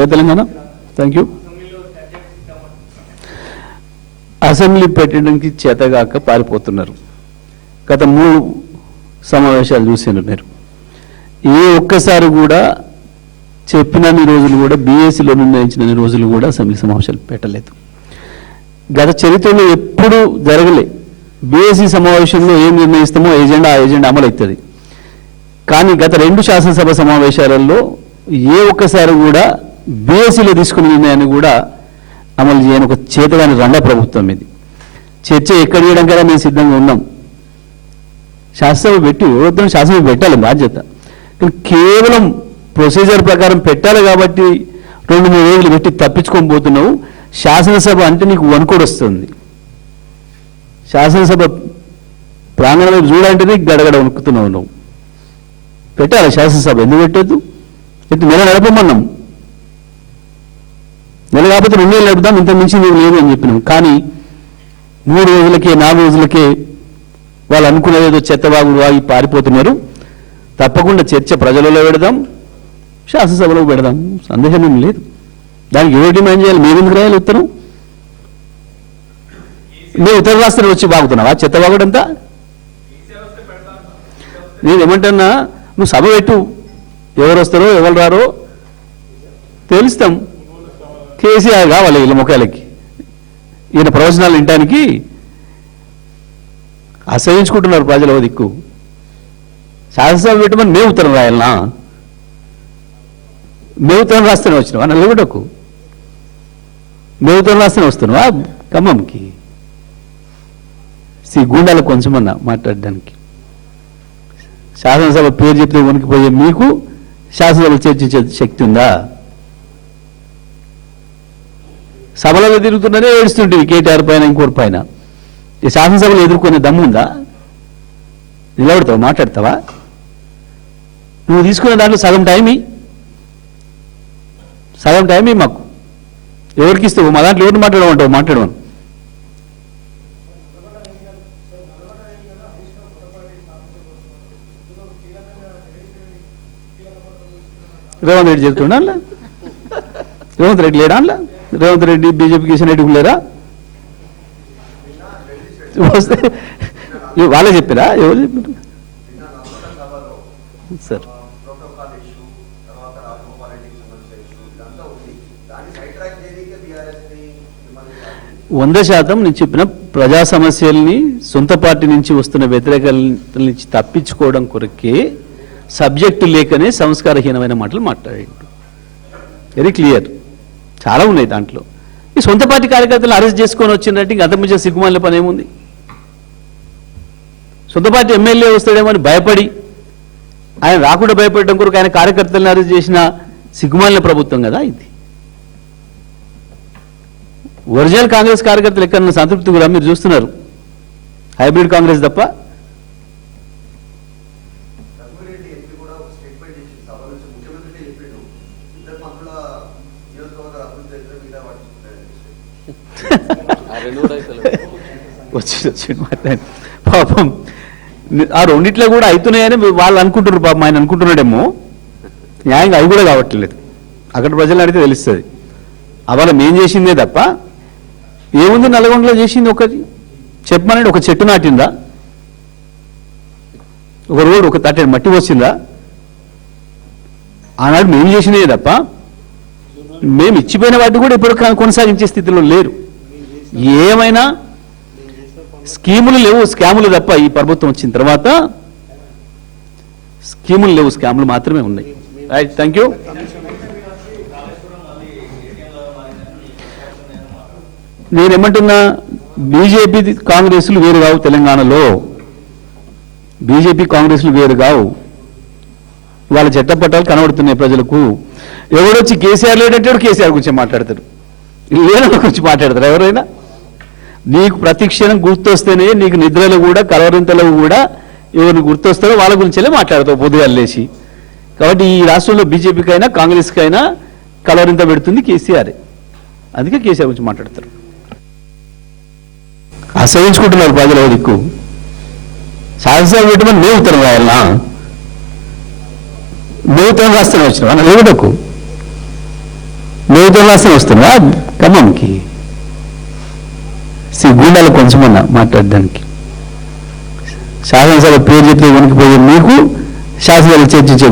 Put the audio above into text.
జై Telangana. Thank you. Assembly పెట్టడానికి చేతగాక పారిపోతున్నారు. గత 3 సమావేశాలు చూసారు మీరు. ఏ ఒక్కసారి కూడా చెప్పినన్ని రోజులు కూడా బీఎస్సీలో నిర్ణయించిన రోజులు కూడా అసెంబ్లీ సమావేశాలు పెట్టలేదు. గత చరిత్రలో ఎప్పుడూ జరగలే. బీఎస్సీ సమావేశంలో ఏం నిర్ణయిస్తామో ఆ ఎజెండా అమలు అవుతుంది. కానీ గత 2 శాసనసభ సమావేశాలలో ఏ ఒక్కసారి కూడా బీఎస్సీలో తీసుకున్న నిర్ణయాన్ని కూడా అమలు చేయని ఒక చేతగాని రంగ ప్రభుత్వం ఇది. చర్చ ఎక్కడ చేయడానికైనా మేము సిద్ధంగా ఉన్నాం. శాసనసభ పెట్టి ఎవరితో శాసనసభ పెట్టాలి బాధ్యత. కానీ కేవలం ప్రొసీజర్ ప్రకారం పెట్టాలి కాబట్టి 2-3 రోజులు పెట్టి తప్పించుకొని పోతున్నావు. శాసనసభ అంటే నీకు వణుకోడు వస్తుంది. శాసనసభ ప్రాంగణం వైపు చూడాలంటేనే గడగడ వణుకుతున్నావు నువ్వు. పెట్టాలి శాసనసభ, ఎందుకు పెట్టద్దు? నెల నడపమన్నాం. నెల కాకపోతే 2 నెలలు నడుపుదాం, ఇంత మించి నువ్వు లేదు అని చెప్పినాం. కానీ 3 రోజులకే 4 రోజులకే వాళ్ళు అనుకున్నది ఏదో చెత్తబాగుడు ఆగి పారిపోతున్నారు. తప్పకుండా చర్చ ప్రజలలో పెడదాం, శాసనసభలో పెడదాం, సందేహం ఏం లేదు. దానికి ఎవరు డిమాండ్ చేయాలి? మీరు ఎందుకు రాయాలి ఉత్తరం? నువ్వు ఇతర రాష్ట్రాలు వచ్చి బాగుతున్నావా చెత్తబాగుడంతా? నేను ఏమంటున్నా, నువ్వు సభ పెట్టు, ఎవరు వస్తారో ఎవరు రారో తెలుస్తాం. కేసీఆర్ కావాలి వీళ్ళ ముఖాలకి. ఈయన ప్రవచనాలు వినటానికి అసహించుకుంటున్నారు ప్రజల దిక్కు. శాసనసభ పెట్టమని మేము ఉత్తరం రాయాలనా? మేము ఉత్తరం రాస్తేనే వచ్చినావా నల్లగొండకు? మేము ఉత్తరం రాస్తేనే వస్తున్నావా ఖమ్మంకి? గుండాలకు కొంచెమన్నా మాట్లాడడానికి. శాసనసభ పేరు చెప్తే వణికిపోయే మీకు శాసనసభ చర్చించే శక్తి ఉందా? సభలలో తిరుగుతున్నారే ఏడుస్తుంటుంది కేటీఆర్ పైన ఇంకోటి పైన. ఈ శాసనసభలు ఎదుర్కొనే దమ్ము ఉందా? నిలబడతావా? మాట్లాడతావా? నువ్వు తీసుకున్న దాంట్లో సగం టైం మాకు ఎవరికి ఇస్తావు? మా దాంట్లో ఎవరిని మాట్లాడమంటావు? మాట్లాడమను. రేవంత్ రెడ్డి చెప్తున్నా? రేవంత్ రెడ్డి లేడా? రేవంత్ రెడ్డి బీజేపీ కిషన్ రెడ్డి లేరా? వస్తే వాళ్ళే చెప్పారా? ఎవరు చెప్పారు సార్? 100% నేను చెప్పిన ప్రజా సమస్యల్ని సొంత పార్టీ నుంచి వస్తున్న వ్యతిరేకల నుంచి తప్పించుకోవడం కొరకే సబ్జెక్టు లేకనే సంస్కారహీనమైన మాటలు మాట్లాడాడు. Very clear. చాలా ఉన్నాయి దాంట్లో. ఈ సొంత పార్టీ కార్యకర్తలను అరెస్ట్ చేసుకొని వచ్చినట్టు ఇంక అంతకుమించే సిగ్గుమాలిన పని ఏముంది? సొంత పార్టీ ఎమ్మెల్యే వస్తాడేమో అని భయపడి, ఆయన రాకుండా భయపడడం కొరకు ఆయన కార్యకర్తలను అరెస్ట్ చేసిన సిగ్గుమాలిన ప్రభుత్వం కదా ఇది. ఒరిజినల్ కాంగ్రెస్ కార్యకర్తలు ఎక్కడన్నా సంతృప్తి కూడా మీరు చూస్తున్నారు. హైబ్రిడ్ కాంగ్రెస్ తప్ప. వచ్చి మాట్లాడి పాపం ఆ రెండిట్లో కూడా అవుతున్నాయని వాళ్ళు అనుకుంటున్నారు. పాపం ఆయన అనుకుంటున్నాడేమో. న్యాయంగా అవి కూడా కావట్లేదు. అక్కడ ప్రజలు అడిగితే తెలుస్తుంది. అవాళ మేం చేసిందే తప్ప ఏముంది? నల్గొండలో చేసింది ఒకటి చెప్పమనండి. ఒక చెట్టు నాటిందా? ఒక రోడ్డు, ఒక తట్టెడు మట్టి వచ్చిందా? ఆనాడు మేము చేసినదే తప్ప మేము ఇచ్చిపోయిన వాటిని కూడా ఇప్పుడు కొనసాగించే స్థితిలో లేరు. ఏమైనా స్కీములు లేవు, స్కాములు తప్ప. ఈ ప్రభుత్వం వచ్చిన తర్వాత స్కీములు లేవు, స్కాములు మాత్రమే ఉన్నాయి. Right, thank you. నేనేమంటున్నా, బీజేపీ కాంగ్రెస్లు వేరు కావు. తెలంగాణలో బీజేపీ కాంగ్రెస్లు వేరు కావు. వాళ్ళ చట్టపట్టాలు కనబడుతున్నాయి ప్రజలకు. ఎవడొచ్చి కేసీఆర్ లేడంటే కేసీఆర్ గురించి మాట్లాడతారు, లేనోళ్ళ గురించి మాట్లాడతారు. ఎవరైనా నీకు ప్రతి క్షణం గుర్తొస్తేనే నీకు నిద్రలో కూడా కలవరింతలో కూడా ఎవరిని గుర్తొస్తారో వాళ్ళ గురించే మాట్లాడతావు పొద్దుగాలు లేచి. కాబట్టి ఈ రాష్ట్రంలో బీజేపీకైనా కాంగ్రెస్కైనా కలవరింత పెడుతుంది కేసీఆర్. అందుకే కేసీఆర్ గురించి మాట్లాడతారు. అసహించుకుంటున్నారు ప్రజల దిక్కు. శాసనసభ పెట్టమని మేము ఉత్తరం రాయాలనా? మేము ఉత్తరం రాస్తేనే వచ్చినా నలుగుడకు? నెయ్యితో వాసన వస్తుందా ఖమ్మంకి? గూండాలు కొంచెమన్నా మాట్లాడడానికి. శాసనసభ పేరు చెప్పి వణికిపోయే మీకు శాసనసభ చర్చ